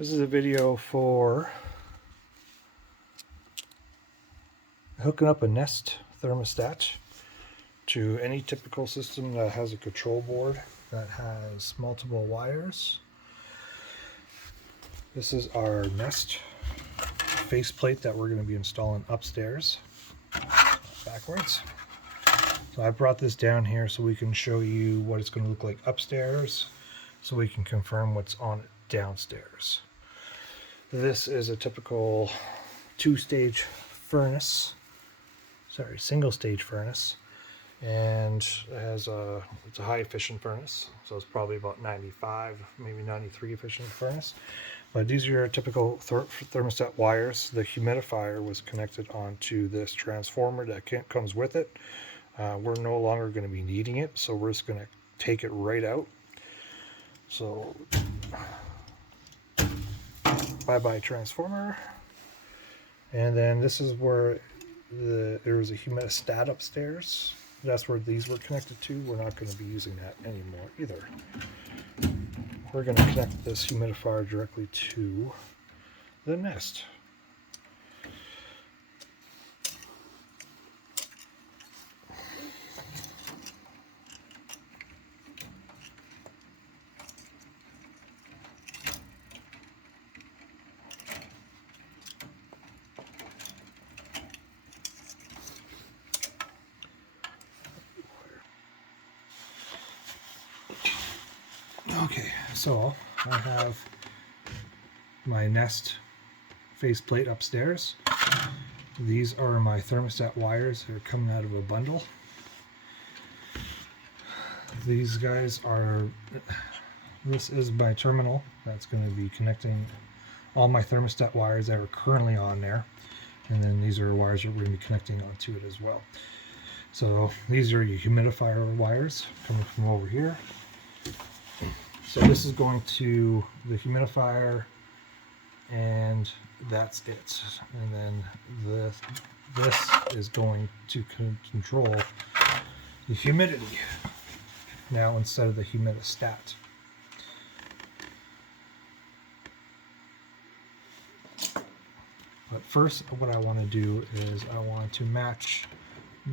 This is a video for hooking up a Nest thermostat to any typical system that has a control board that has multiple wires. This is our Nest faceplate that we're going to be installing upstairs. Backwards. So I brought this down here so we can show you what it's going to look like upstairs, so we can confirm what's on it downstairs. This is a typical single-stage furnace, and it's a high efficient furnace, so it's probably about 95, maybe 93 efficient furnace. But these are your typical thermostat wires. The humidifier was connected onto this transformer that comes with it. We're no longer going to be needing it, so we're just going to take it right out. So bye-bye transformer. And then this is where there was a humidistat upstairs. That's where these were connected to. We're not going to be using that anymore either. We're going to connect this humidifier directly to the Nest. Okay, so I have my Nest faceplate upstairs. These are my thermostat wires. They're coming out of a bundle. These guys are, this is my terminal that's going to be connecting all my thermostat wires that are currently on there. And then these are wires that we're going to be connecting onto it as well. So these are your humidifier wires coming from over here. So this is going to the humidifier, and that's it. And then this is going to control the humidity now instead of the humidistat. But first, what I want to do is I want to match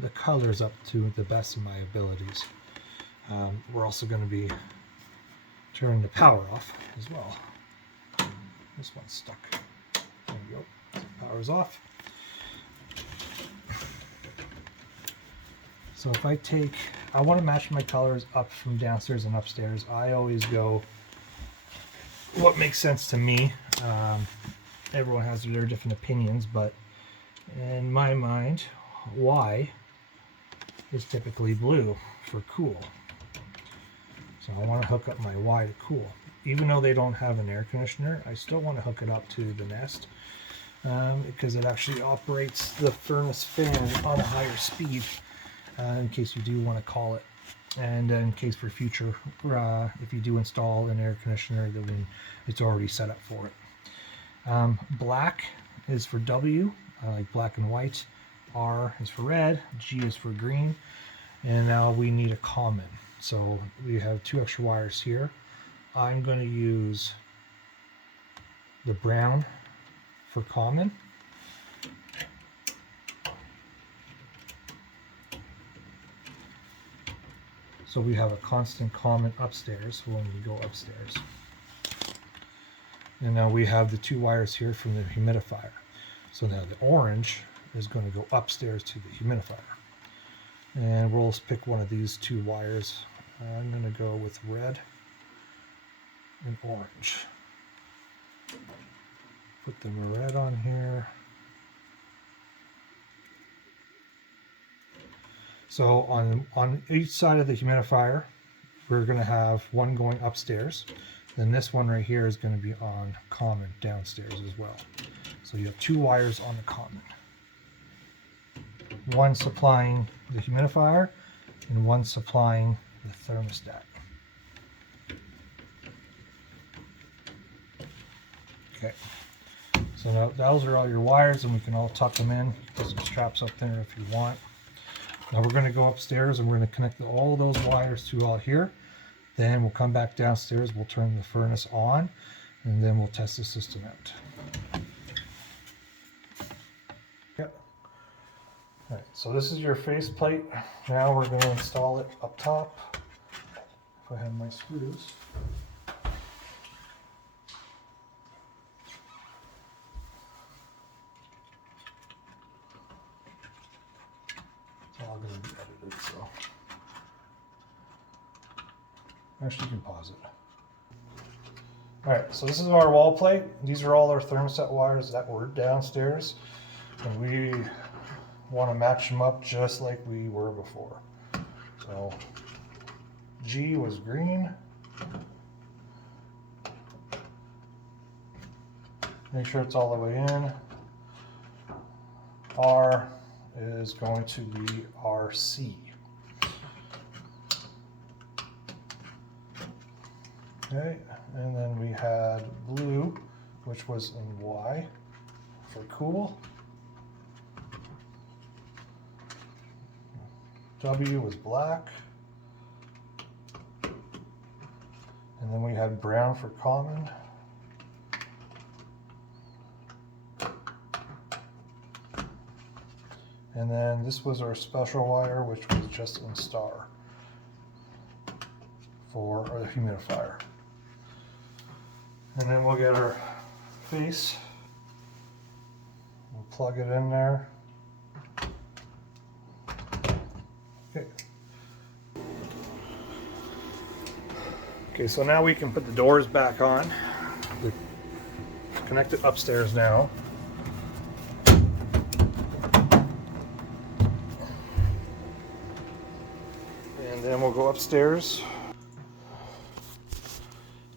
the colors up to the best of my abilities. We're also going to be turning the power off as well. This one's stuck. There we go. So power's off. So if I want to match my colors up from downstairs and upstairs. I always go what makes sense to me. Everyone has their different opinions, but in my mind, Y is typically blue for cool. So I want to hook up my Y to cool. Even though they don't have an air conditioner, I still want to hook it up to the Nest because it actually operates the furnace fan on a higher speed in case you do want to call it. And in case for future, if you do install an air conditioner, then it's already set up for it. Black is for W, I like black and white. R is for red, G is for green. And now we need a common. So we have two extra wires here. I'm going to use the brown for common. So we have a constant common upstairs when we go upstairs. And now we have the two wires here from the humidifier. So now the orange is going to go upstairs to the humidifier. And we'll just pick one of these two wires. I'm going to go with red and orange. Put the red on here. So on each side of the humidifier, we're going to have one going upstairs. Then this one right here is going to be on common downstairs as well. So you have two wires on the common. One supplying the humidifier and one supplying the thermostat. Okay, so now those are all your wires, and we can all tuck them in. Put some straps up there if you want. Now we're going to go upstairs and we're going to connect all those wires to all here. Then we'll come back downstairs, we'll turn the furnace on, and then we'll test the system out. Yep. All right, so this is your face plate. Now we're going to install it up top. If I have my screws. It's all going to be edited, so. Actually, you can pause it. Alright, so this is our wall plate. These are all our thermostat wires that were downstairs. And we want to match them up just like we were before. So, G was green. Make sure it's all the way in. R is going to be RC. Okay, and then we had blue, which was in Y for cool. W was black. And then we had brown for common. And then this was our special wire, which was just in star for the humidifier. And then we'll get our face, we'll plug it in there. Okay. Okay, so now we can put the doors back on. They're connected upstairs now. And then we'll go upstairs.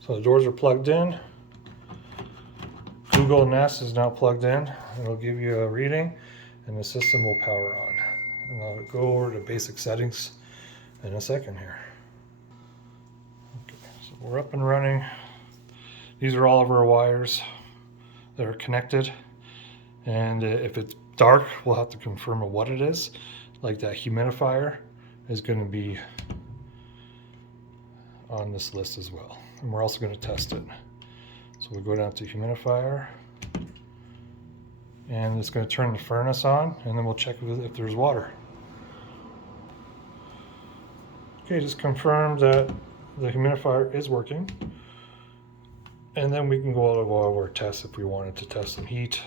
So the doors are plugged in. Google Nest is now plugged in. It'll give you a reading and the system will power on. And I'll go over to basic settings in a second here. Okay, so we're up and running. These are all of our wires that are connected. And if it's dark, we'll have to confirm what it is. Like that humidifier is going to be on this list as well. And we're also going to test it. So we'll go down to humidifier, and it's going to turn the furnace on, and then we'll check if there's water. Okay, just confirm that the humidifier is working, and then we can go over our tests if we wanted to test some heat.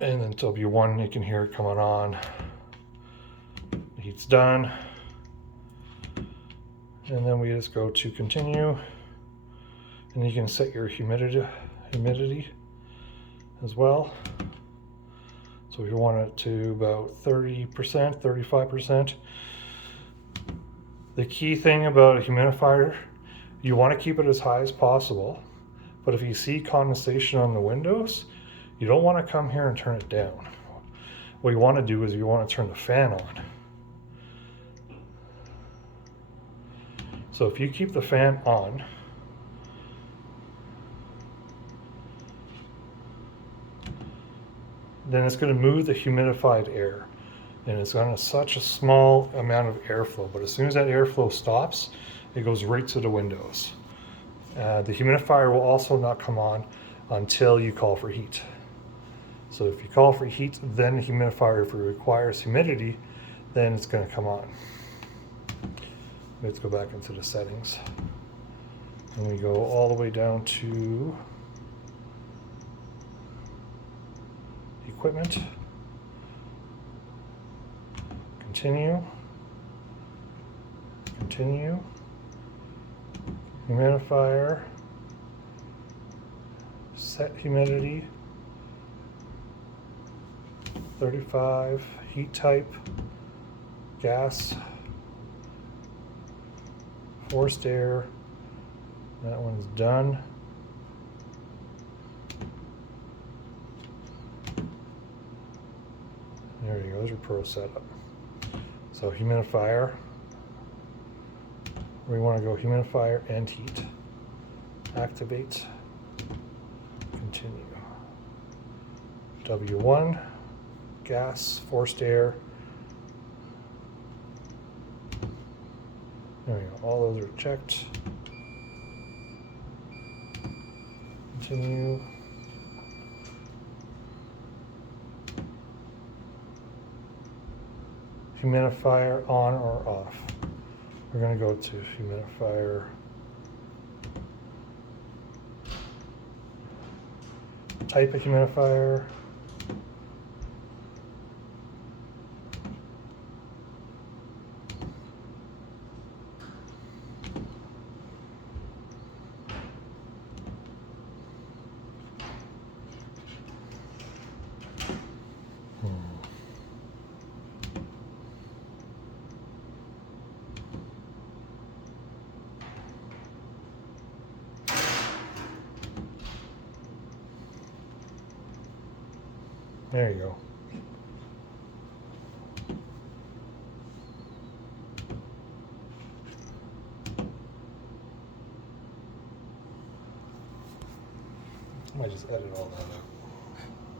And then W1, you can hear it coming on. The heat's done. And then we just go to continue, and you can set your humidity as well. So if you want it to about 30%, 35%. The key thing about a humidifier, you want to keep it as high as possible, but if you see condensation on the windows, you don't want to come here and turn it down. What you want to do is you want to turn the fan on. So if you keep the fan on, then it's going to move the humidified air, and it's on such a small amount of airflow, but as soon as that airflow stops, it goes right to the windows. The humidifier will also not come on until you call for heat. So if you call for heat, then the humidifier, if it requires humidity, then it's going to come on. Let's go back into the settings, and we go all the way down to equipment, continue, humidifier, set humidity, 35, heat type, gas, forced air. That one's done. There you go, there's your pro setup. So humidifier, we want to go humidifier and heat. Activate, continue. W1, gas, forced air. There we go, all those are checked. continue. Humidifier on or off. We're going to go to humidifier. Type of humidifier. There you go. I might just edit all that out.